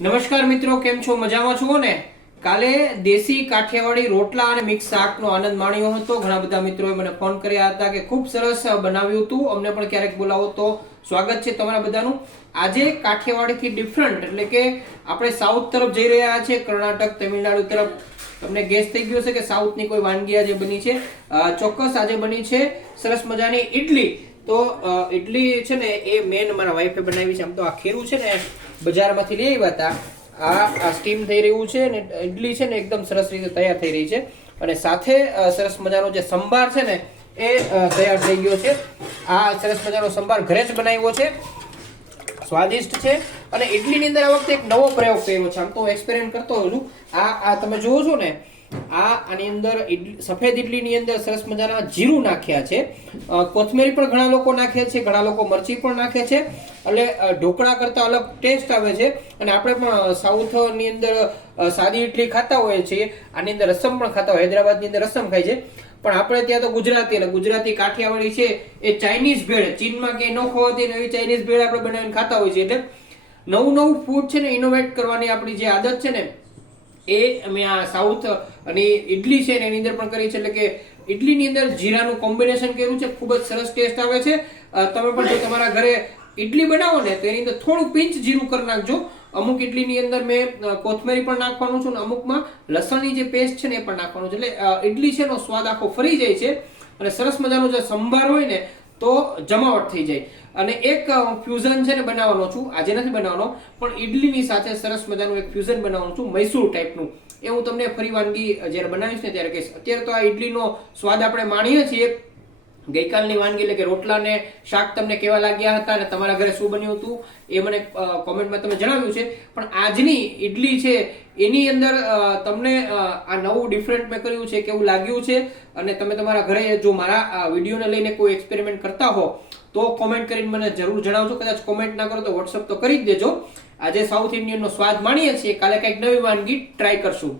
નમસ્કાર મિત્રો, કેમ છો? મજામાં છો ને? કાલે દેશી કાઠિયાવાડી રોટલા અને મિક્સ શાકનો આનંદ માણ્યો હતો. ઘણા બધા મિત્રોએ મને ફોન કર્યા હતા કે ખૂબ સરસ બનાવ્યું હતું. અમને પણ ક્યારેક બોલાવો તો સ્વાગત છે તમારા બધાનું. આજે કાઠિયાવાડીથી ડિફરન્ટ એટલે કે આપણે સાઉથ તરફ જઈ રહ્યા છીએ, કર્ણાટક, તમિલનાડુ તરફ. તમને ગેસ થઈ ગયો છે કે સાઉથની કોઈ વાનગી આજે બની છે. ચોક્કસ આજે બની છે. સરસ મજાની ઇડલી તો ઇડલી છે ને, એ મેન મારા વાઈફે બનાવી છે. આમ તો આ ખીરું છે ને બજારમાંથી લઈ આવ્યા હતા. આ આ સ્ટીમ થઈ રહ્યું છે ને ઇડલી છે ને એકદમ સરસ રીતે તૈયાર થઈ રહી છે. અને સાથે સરસ મજાનો જે સંભાર છે ને, એ તૈયાર થઈ ગયો છે. આ સરસ મજાનો સંભાર ઘરે જ બનાવ્યો છે. સ્વાદિષ્ટ છે. અને ઇડલીની અંદર આ વખતે એક નવો પ્રયોગ કર્યો છે. આમ તો એક્સપેરિમેન્ટ કરતો હોઉં આ આ તમે જુઓ છો ને આ આની અંદર સફેદ ઇડલીની અંદર સરસ મજાના જીરું નાખ્યા છે. કોથમીર પણ ઘણા લોકો નાખે છે, ઘણા લોકો મરચી પણ નાખે છે. એટલે ઢોકળા કરતા અલગ ટેસ્ટ આવે છે. અને આપણે પણ સાઉથની અંદર સાદી ઇડલી ખાતા હોઈએ છીએ. આની અંદર રસમ પણ ખાતા હોય, હૈદરાબાદની અંદર રસમ ખાય છે. પણ આપણે ત્યાં તો ગુજરાતી, એટલે ગુજરાતી કાઠિયાવાડી છે, એ ચાઇનીઝ ભેળ. ચીનમાં ક્યાંય ન ખવાતી એવી ચાઇનીઝ ભેળ આપણે બનાવીને ખાતા હોઈએ છીએ. એટલે નવું નવું ફૂડ છે ને ઇનોવેટ કરવાની આપણી જે આદત છે ને એ અમે આ સાઉથ અને ઇડલી છે એની અંદર પણ કરી છે એટલે કે ઇડલીની અંદર જીરાનું કોમ્બિનેશન કર્યું છે. ખૂબ જ સરસ ટેસ્ટ આવે છે. તમે પણ જો તમારા ઘરે ઇડલી બનાવો ને, તો એની અંદર થોડું પિંચ જીરું કરી નાખજો. અમુક ઇડલીની અંદર મેં કોથમરી પણ નાખવાનું છું અને અમુકમાં. લસણની જે પેસ્ટ છે ને એ પણ નાખવાનું છે. એટલે ઇડલી છે એનો સ્વાદ આખો ફરી જાય છે. અને સરસ મજાનો જે સંભાર હોય ને તો જમાવટ થઈ જાય. અને એક ફ્યુઝન છે ને બનાવવાનો છું. આજે નથી બનાવવાનો, પણ ઇડલીની સાથે સરસ મજાનું એક ફ્યુઝન બનાવવાનું છું, મૈસૂર ટાઈપનું એ હું તમને ફરી વાનગી જ્યારે બનાવીશ ને ત્યારે કહીશ. અત્યારે તો આ ઇડલીનો સ્વાદ આપણે માણીએ છીએ ગઈકાલની વાનગી એટલે કે રોટલા ને શાક તમને કેવા લાગ્યા હતા અને તમારા ઘરે શું બન્યું હતું, એ મને કોમેન્ટમાં તમે જણાવ્યું છે. પણ આજની ઇડલી છે, એની અંદર તમને આ નવું ડિફરન્ટ મેં કર્યું છે, કેવું લાગ્યું છે? અને તમે તમારા ઘરે જો મારા વિડીયોને લઈને કોઈ એક્સપેરિમેન્ટ કરતા હો, તો કોમેન્ટ કરીને મને જરૂર જણાવજો. કદાચ કોમેન્ટ ના કરો તો વોટ્સઅપ તો કરી જ દેજો. આજે સાઉથ ઇન્ડિયનનો સ્વાદ માણીએ છીએ. કાલે કંઈક નવી વાનગી ટ્રાય કરશું.